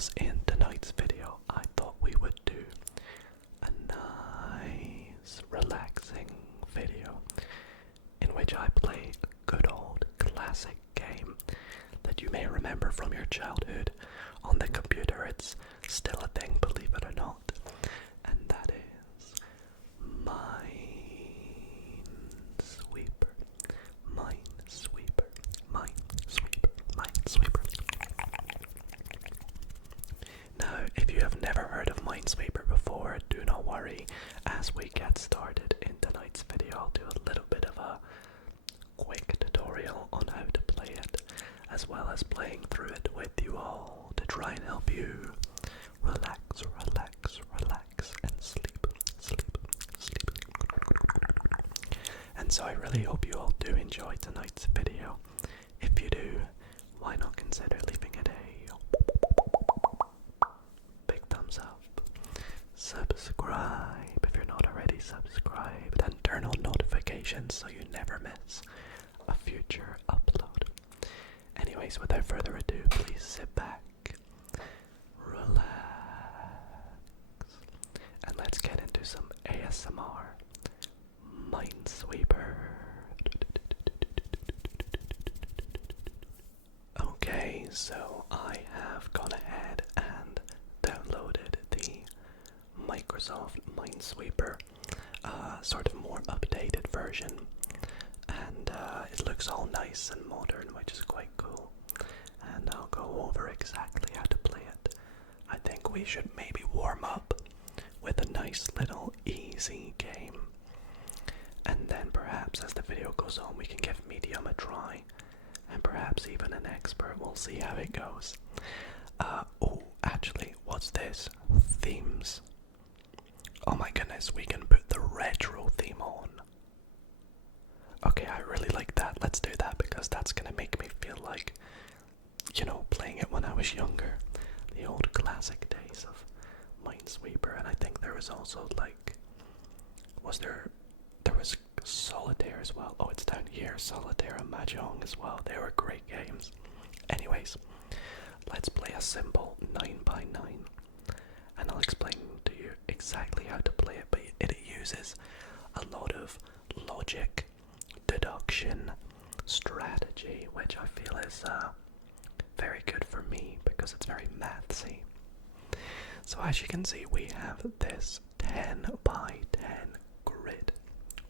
because in tonight's video I thought we would do a nice relaxing video in which I play a good old classic game that you may remember from your childhood on the computer. It's still a thing, believe it or not, and that is Minesweeper. Minesweeper. Minesweeper. Minesweeper. Now, if you have never heard of Minesweeper before, do not worry. As we get started in tonight's video, I'll do a little bit of a quick tutorial on how to play it, as well as playing through it with you all to try and help you relax, relax, relax, and sleep, sleep, sleep. And so I really hope you all do enjoy tonight's video. If you do, why not consider leaving it a big thumbs up, subscribe if you're not already subscribed, and turn on notifications so you never miss a future upload. Anyways, without further ado, please sit back, relax, and let's get into some ASMR. Minesweeper. Okay, so I have gone ahead and downloaded the Microsoft Minesweeper, sort of more updated version, and it looks all nice and modern, which is quite cool, and I'll go over exactly how to play it. I think we should maybe warm up with a nice little easy game, and then perhaps as the video goes on we can give medium a try, and perhaps even an expert. We'll see how it goes. Oh, actually, what's this? Themes. Oh my goodness, we can put the retro theme on. Okay, I really like that. Let's do that because that's gonna make me feel like, you know, playing it when I was younger. The old classic days of Minesweeper. And I think there was also like, there was Solitaire as well. Oh, it's down here. Solitaire and Mahjong as well. They were great games. Anyways, let's play a simple 9x9. And I'll explain to you exactly how to play it, but it uses a lot of logic, deduction, strategy, which I feel is very good for me because it's very mathsy. So as you can see, we have this 10x10 grid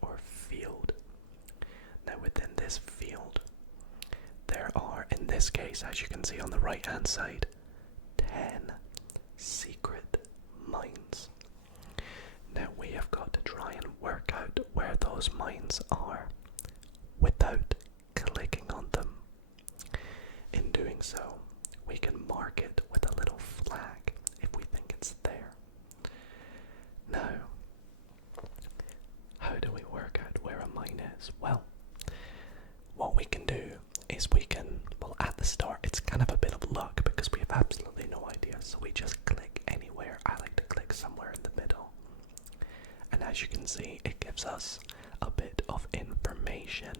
or field. Now within this field there are, in this case, as you can see on the right hand side, 10 secret mines. Now we have got to try and work out where those mines are without clicking on them. In doing so, we can mark it with a little flag if we think it's there. Now, how do we work out where a mine is? Well, what we can do is we can, well, at the start it's kind of a bit of luck because we have absolutely no idea, so we just click anywhere. I like to click somewhere in the middle, and as you can see it gives us a bit of information.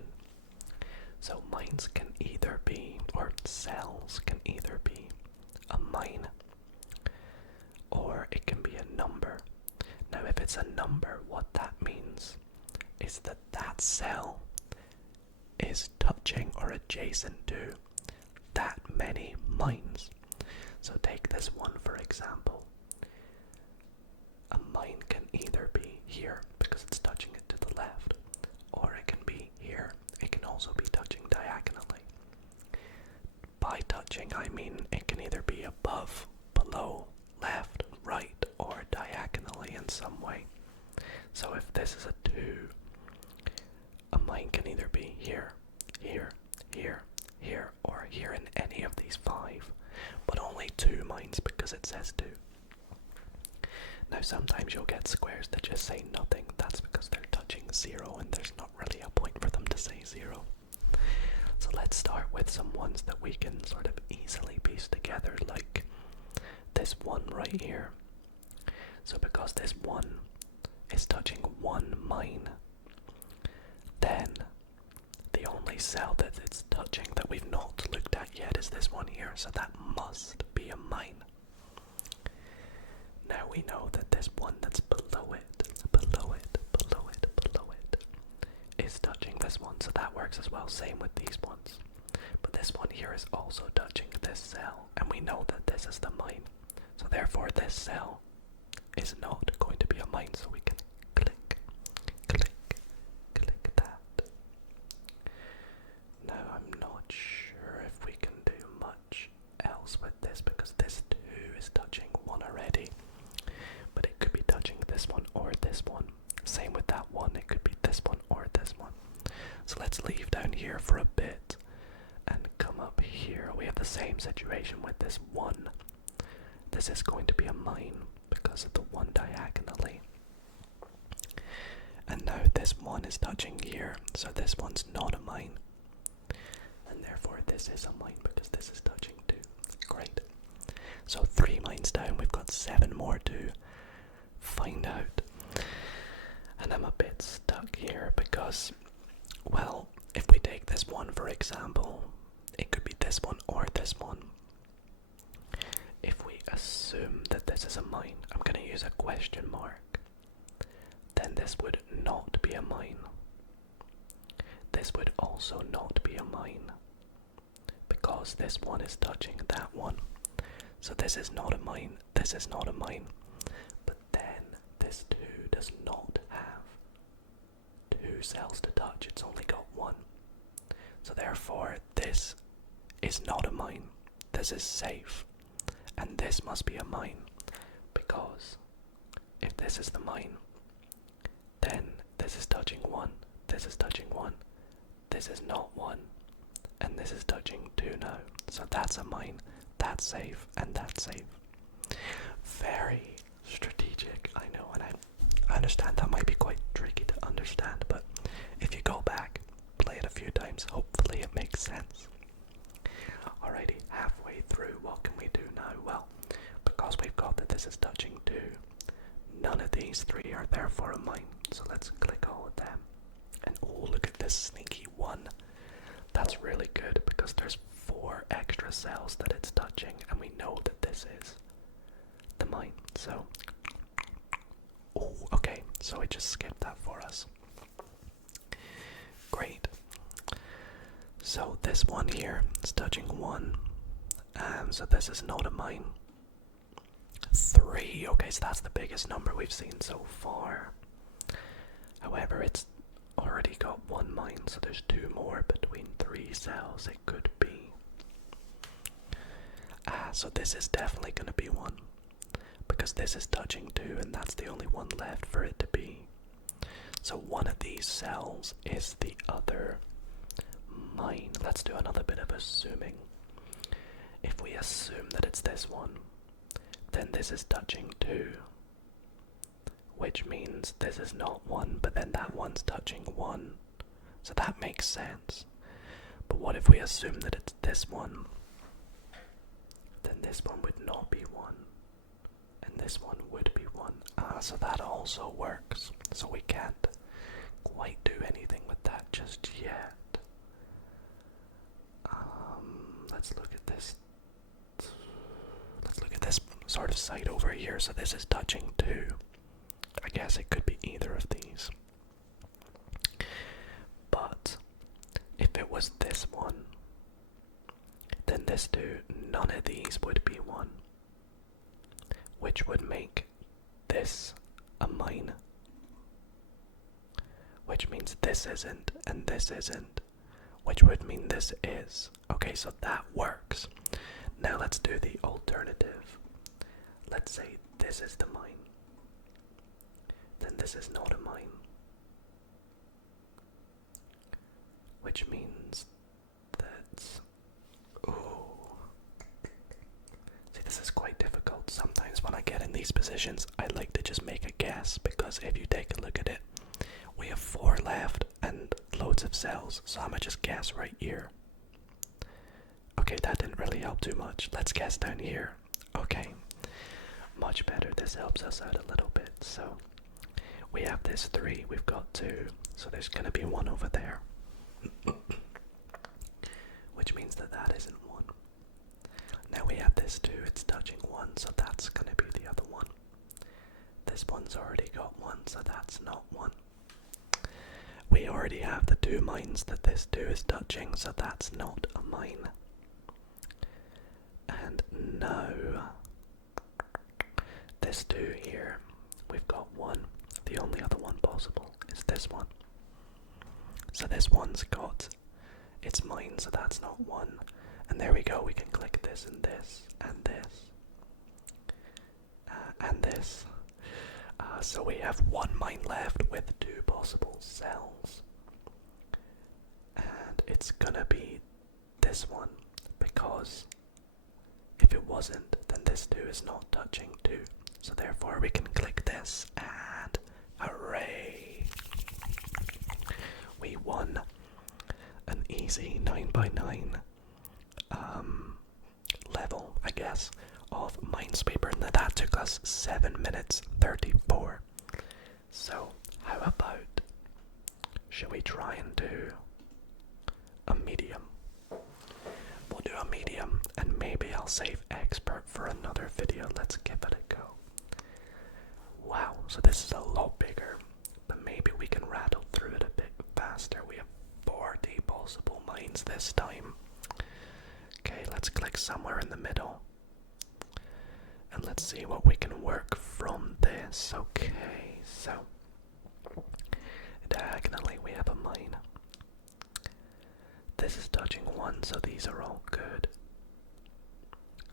So mines can either be, or cells can either be a mine, or it can be a number. Now if it's a number, what that means is that that cell is touching or adjacent to that many mines. So take this one for example. A mine can either be here because it's touching it to the left, or it can be here. It can also be touching diagonally. By touching, I mean it can either be above, below, left, right, or diagonally in some way. So if this is a 2, a mine can either be here, here, here, here, or here in any of these 5, but only 2 mines because it says 2. Now sometimes you'll get squares that just say nothing. That's because they're touching 0 and there's not really a point for them to say 0. So let's start with some ones that we can sort of easily piece together, like this one right here. So because this one is touching 1 mine, then the only cell that it's touching that we've not looked at yet is this one here, so that must be a mine. Now we know that this one that's below it, below it, below it, below it, is touching this one, so that works as well. Same with these ones. But this one here is also touching this cell, and we know that this is the mine. So therefore this cell is not going to be a mine, so we can click, click, click that. Now I'm not sure if we can do much else with this because this too is touching one already. But it could be touching this one or this one. Same with that one, it could be this one or this one. So let's leave down here for a bit and come up here. We have the same situation with this one. This is going to be a mine because of the one diagonally. And now this one is touching here, so this one's not a mine. And therefore this is a mine because this is touching too. Great. So 3 mines down, we've got 7 more to find out. And I'm a bit stuck here because, well, if we take this one for example, it could be this one or this one. If we assume that this is a mine, I'm going to use a question mark, then this would not be a mine. This would also not be a mine because this one is touching that one. So this is not a mine, this is not a mine. But then this 2 does not have 2 cells to touch, it's only got 1. So therefore this is not a mine, this is safe. And this must be a mine because if this is the mine, then this is touching 1, this is touching 1, this is not 1, and this is touching 2 now. So that's a mine, that's safe, and that's safe. Very strategic, I know, and I understand that might be quite tricky to understand, but if you go back, play it a few times, hopefully it makes sense. Alrighty, halfway through, what can we do now? Well, because we've got that this is touching 2, none of these 3 are therefore a mine. So let's click all of them. And oh, look at this sneaky one. That's really good because there's 4 extra cells that it's touching, and we know that this is the mine. So, oh, okay, so it just skipped that for us. Great. So this one here is touching 1, so this is not a mine. 3, okay, so that's the biggest number we've seen so far. However, it's already got 1 mine, so there's 2 more between 3 cells it could be. So this is definitely going to be 1, because this is touching 2, and that's the only one left for it to be. So one of these cells is the other mine. Let's do another bit of assuming. If we assume that it's this one, then this is touching 2, which means this is not 1, but then that one's touching 1, so that makes sense. But what if we assume that it's this one? Then this one would not be 1, and this one would be 1. So that also works, so we can't quite do anything with that just yet. Let's look at this. Let's look at this sort of site over here. So this is touching 2. I guess it could be either of these. But if it was this one, then this 2, none of these would be 1, which would make this a mine, which means this isn't and this isn't, which would mean this is. Okay, so that works. Now let's do the alternative. Let's say this is the mine, then this is not a mine, which means that, ooh, see, this is quite difficult. Sometimes when I get in these positions, I like to just make a guess, because if you take a look at it, we have 4 left and loads of cells, so I'm gonna just guess right here. Okay, that didn't really help too much. Let's guess down here. Okay, much better. This helps us out a little bit. So we have this 3, we've got 2, so there's gonna be 1 over there, which means that that isn't 1. Now we have this 2, it's touching 1, so that's gonna be the other one. this one's already got one, so that's not one. We already have the 2 mines that this 2 is touching, so that's not a mine. And no, this 2 here, we've got one. The only other one possible is this one. So this one's got its mine, so that's not one. And there we go, we can click this and this and this and this. So we have 1 mine left with 2 possible cells. And it's gonna be this one, because if it wasn't, then this 2 is not touching 2. So therefore we can click this and hooray! We won an easy 9x9 level, I guess, of Minesweeper. Now that took us 7 minutes 34. So how about, should we try and do a medium? We'll do a medium, and maybe I'll save expert for another video. Let's give it a go. Wow, so this is a lot bigger, but maybe we can rattle through it a bit faster. We have 40 possible mines this time. Okay, let's click somewhere in the middle. And let's see what we can work from this. Okay, so diagonally we have a mine. This is touching 1, so these are all good.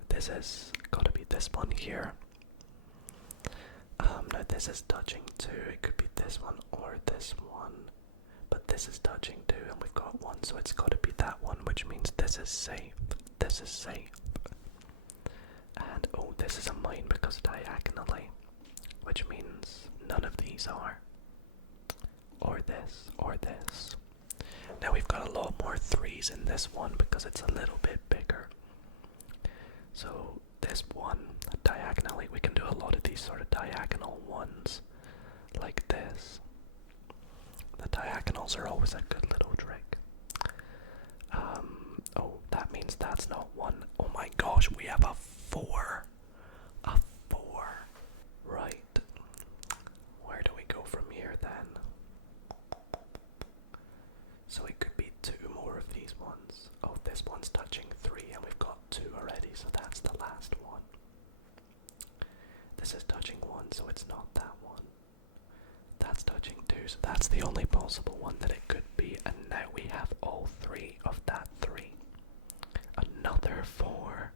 This has got to be this one here. No, this is touching 2. It could be this one or this one. But this is touching 2, and we've got 1, so it's got to be that one, which means this is safe. This is safe. And oh, this is a mine because diagonally, which means none of these are. Or this, or this. Now we've got a lot more 3s in this one because it's a little bit bigger. So this one, diagonally, we can do a lot of these sort of diagonal ones, like this. The diagonals are always a good little trick. Oh, that means that's not 1. Oh my gosh, we have a 4. A 4. Right. Where do we go from here then? So it could be 2 more of these ones. Oh, this one's touching 3, and we've got 2 already, so that's the last one. This is touching 1, so it's not that one. That's touching 2, so that's the only possible one that it could be, and now we have all 3 of that 3. Another 4.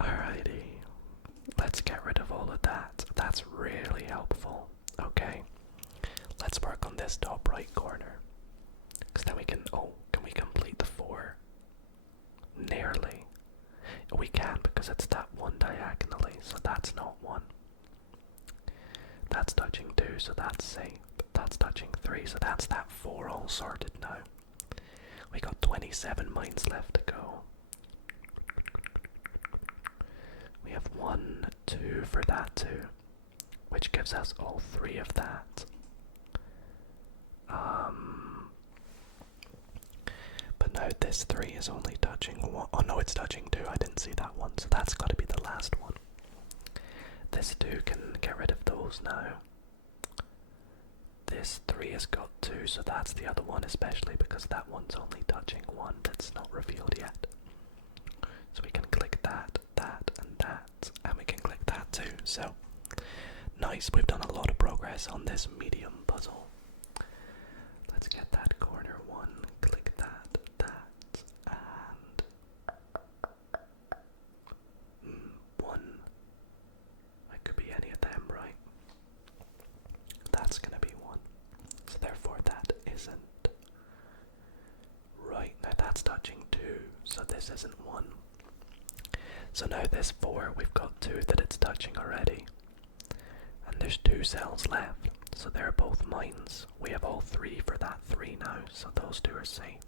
Alrighty. Let's get rid of all of that. That's really helpful. Okay. Let's work on this top right corner. Because then we can, can we complete the 4? Nearly. We can, because it's that 1 diagonally, so that's not 1. That's touching 2, so that's safe. That's touching 3, so that's that 4 all sorted now. We got 27 mines left to go. We have 1, 2 for that 2, which gives us all 3 of that. But now this 3 is only touching 1. Oh no, it's touching 2. I didn't see that one, so that's got to be the last one. This 2 can get rid of those now. This 3 has got 2, so that's the other one, especially because that one's only touching 1 that's not revealed yet. So we can click that, that, and we can click that too. So, nice, we've done a lot of progress on this medium puzzle. Let's get that corner 1, click that, and 1. It could be any of them, right? That's gonna be 1. So therefore that isn't. Right, now that's touching 2, so this isn't 1. So now this 4, we've got 2 that it's touching already. And there's 2 cells left, so they're both mines. We have all 3 for that 3 now, so those 2 are safe.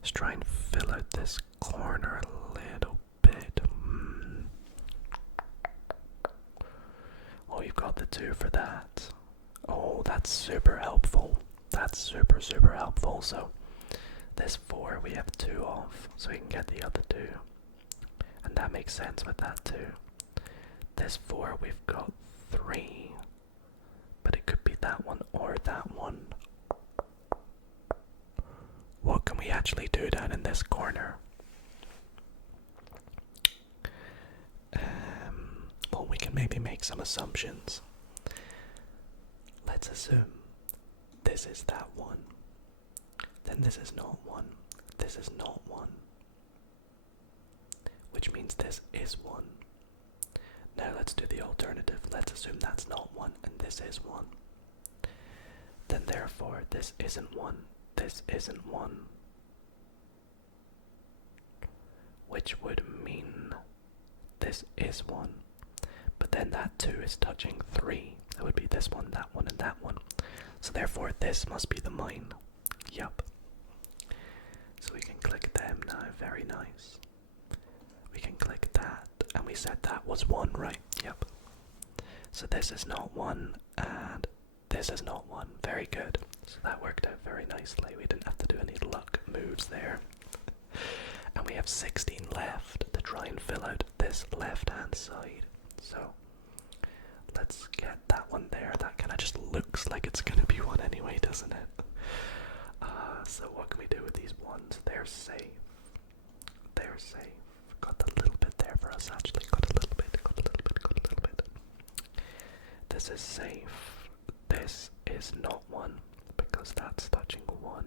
Let's try and fill out this corner a little bit. Oh, you've got the 2 for that. Oh, that's super helpful. That's super, super helpful. So this 4 we have 2 of, so we can get the other 2. And that makes sense with that 2. this 4, we've got 3. But it could be that one or that one. What can we actually do down in this corner? Well, we can maybe make some assumptions. Let's assume this is that one. Then this is not one. This is not one. Which means this is one. Now let's do the alternative. Let's assume that's not one and this is one. Then therefore this isn't one. This isn't one. Which would mean this is one. But then that 2 is touching 3. That would be this one, that one, and that one. So therefore this must be the mine. Yup. So we can click them now. Very nice. We can click that. And we said that was 1, right? Yep. So this is not 1 and this is not 1. Very good. So that worked out very nicely. We didn't have to do any luck moves there. And we have 16 left to try and fill out this left hand side. So let's get that one there. That kind of just looks like it's going to be 1 anyway, doesn't it? So what can we do with these ones? They're safe. They're safe. Got a little bit there for us actually. Got a little bit, got a little bit, got a little bit. This is safe. This is not 1 because that's touching 1.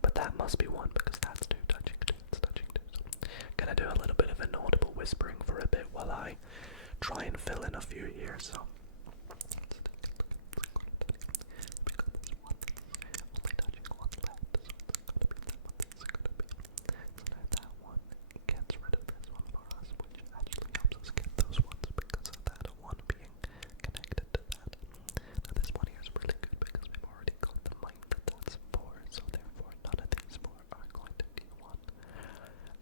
But that must be 1 because that's 2 touching 2. It's touching 2. So gonna do a little bit of inaudible whispering for a bit while I try and fill in a few here. So we got this one that's only touching 1 left. So it's gotta be that one. This is gonna be. So now that one gets rid of this one for us, which actually helps us get those ones because of that 1 being connected to that. Now this one here is really good because we've already got the mine that's 4, so therefore none of these 4 are going to be 1.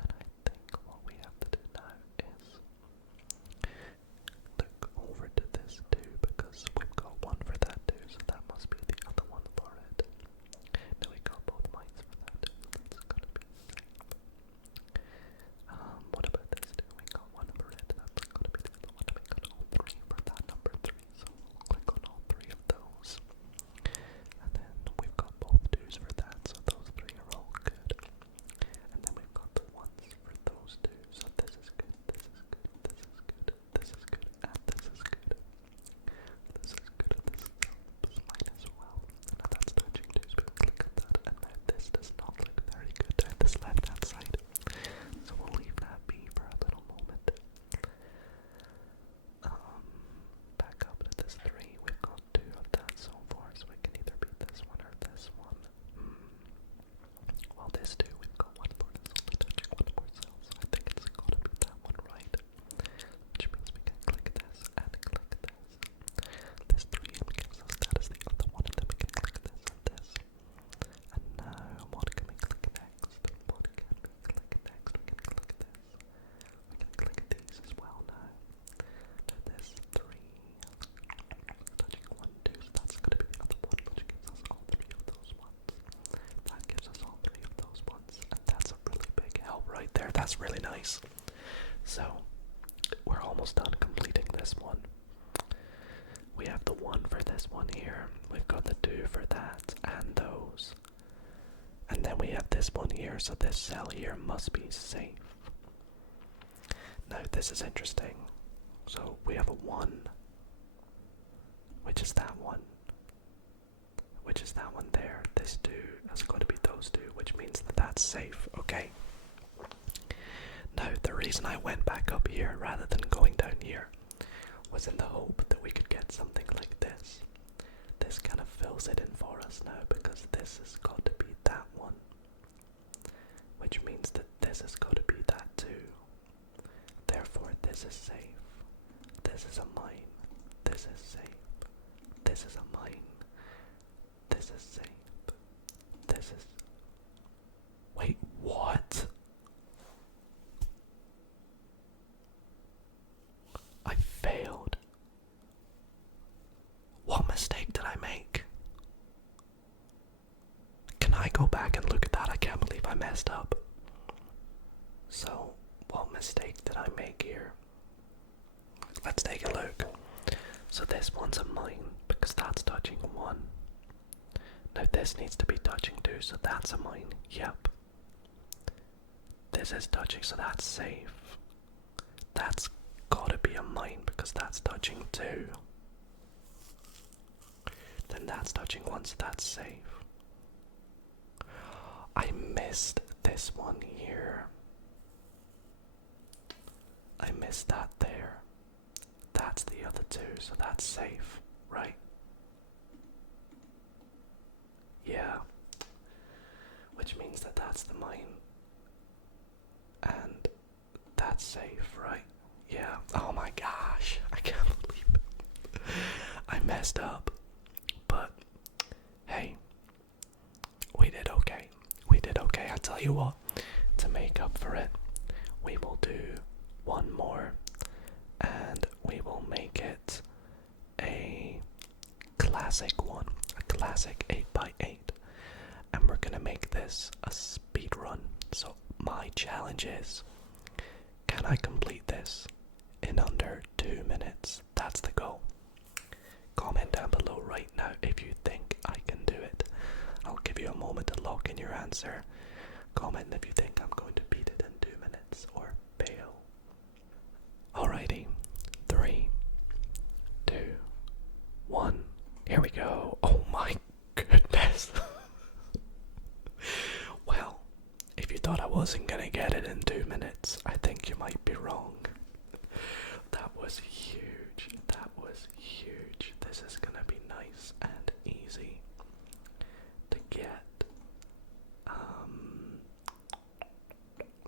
And I think what we have to do now is look over to this 2 because we've got 1 for that 2, so that must be the other one for it. Now we got both mines for that, so that's gonna be safe. What about this 2? We got 1 for it, that's gonna be the other one. We got all 3 for that number 3, so we'll click on all 3 of those. And then we've got both 2s for that, so those 3 are all good. And then we've got the 1s for those 2, so this is good, this is good, this is good, this is good, and this is good. This is good, this is mine as well. Now that's touching 2, so we can click on that, and now this does not look very good down this left hand side. So we'll leave that be for a little moment. Back up to this 3, we've got 2 of that so far, so we can either be this one or this one. Well, this 2, we've got 1 for this, only touching 1 more cell, so I think it's gotta be that one, right? Which means we can click this and click this. This 3 gives us that as the other one, and then we can click this and this. And now, what can we click next? What can we click next? We can click this. We can click these as well now. Now this 3, touching 1, 2, so that's going to be the other one, which gives us all 3 of those ones. That gives us all 3 of those ones, and that's a really big help right there. That's really nice. So, we're almost done completing this one. We have the 1 for this one here. We've got the 2 for that, and those. And then we have this one here, so this cell here must be safe. Now, this is interesting. So, we have a 1, which is that one, which is that one there. This 2 is going to be those 2, which means that that's safe, okay? Now, the reason I went back up here rather than going down here was in the hope that we could get something like this. This kind of fills it in for us now because this has got to be that one, which means that this has got to be that 2. Therefore, this is safe. This is a mine. This is safe. This is a mine. This is safe. This is... Wait, what? I failed. What mistake did I make? Can I go back and look at that? I can't believe I messed up. So, what mistake did I make here? So this one's a mine because that's touching 1. Now this needs to be touching 2, so that's a mine. Yep. This is touching, so that's safe. That's gotta be a mine because that's touching 2. Then that's touching 1, so that's safe. I missed this one here. I missed that there. That's the other 2, so that's safe, right? Yeah. Which means that that's the mine. And that's safe, right? Yeah. Oh my gosh. I can't believe it. I messed up. But, hey. We did okay. We did okay. I tell you what. To make up for it, we will do one more. And we will make it a classic one. A classic 8x8. And we're gonna make this a speed run. So my challenge is, can I complete this in under 2 minutes? That's the goal. Comment down below right now if you think I can do it. I'll give you a moment to lock in your answer. Comment if you think I'm going to beat it in 2 minutes or bail. Alrighty, 3, 2, 1. Here we go. Oh my goodness. Well, if you thought I wasn't gonna get it in 2 minutes, I think you might be wrong. That was huge. That was huge. This is gonna be nice and easy to get.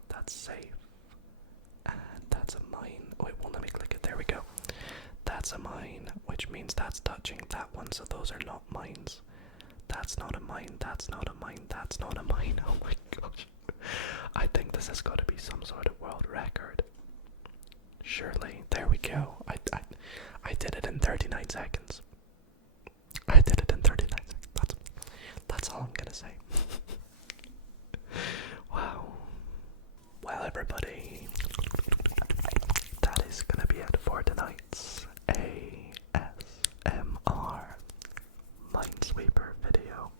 That's safe. And that's a mine. Wait, well, let me click it. There we go. That's a mine, which means that's touching that one, so those are not mines. That's not a mine, that's not a mine, that's not a mine. Oh my gosh. I think this has got to be some sort of world record. Surely. There we go. I did it in 39 seconds. I did it in 39 seconds. That's all I'm gonna say. Wow. Well, everybody, that is gonna be it for tonight's ASMR Minesweeper video.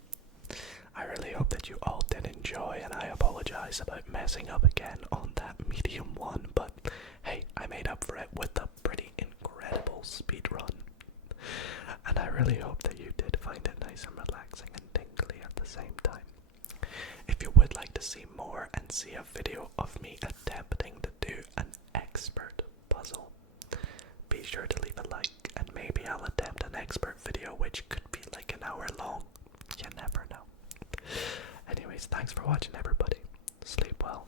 I really hope that you all did enjoy, and I apologize about messing up again on that medium one, but hey, I made up for it with a pretty incredible speed run. And I really hope that you did find it nice and relaxing and tingly at the same time. If you would like to see more and see a video of me attempting to do an expert puzzle, be sure to leave a like, and maybe I'll attempt an expert video which could be like an hour long. You never know. Anyways, thanks for watching, everybody. Sleep well.